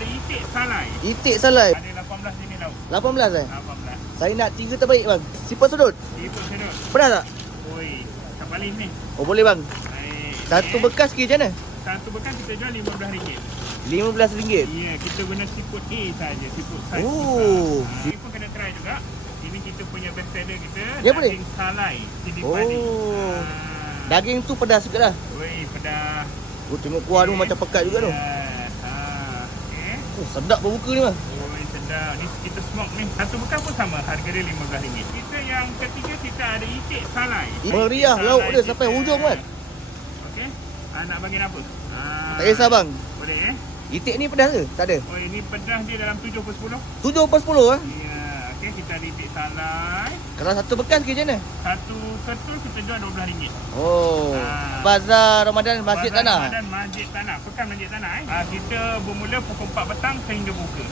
ada itik salai. Itik salai. Ada 18 jenis lauk. 18 eh? 18. Saya nak 3 terbaik bang. Siput sudut. Siput sedut. Pernah tak? Oi, tak paling ni. Oh boleh bang. Baik. Satu bekas ke macam mana? Satu bekas kita jual RM15. RM15. Ya, kita guna siput A saja, siput saiz Oh. besar. Ini pun kena try juga. Ini kita punya best seller kita, Ya, boleh? daging salai, cili padi. Oh. Daging tu pedas juga lah. Woi, pedas. Oh tengok kuah tu macam pekat juga tu. Yes. Okey. Oh sedap berbuka ni bang. Oi, sedap. Ni kita smoke ni. Satu bekas pun sama, harga dia RM15. Kita yang ketiga kita ada itik salai. Meriah Itik lauk salai dia kita. sampai hujung kan. Okey. Nak bagian apa? Tak kisah bang. Boleh Itik ni pedas ke? Tak ada. Oh, ini pedas dia dalam 7/10. 7/10 eh? Ya, okey, kita ada itik salai. Kalau satu bekas ke macam mana? Satu ketul kita jual RM12. Oh. Ah. Bazar Ramadan Masjid Bazar Tanah. Ramadan Masjid Tanah. Pekan Masjid Tanah Kita bermula pukul 4 petang sehingga buka.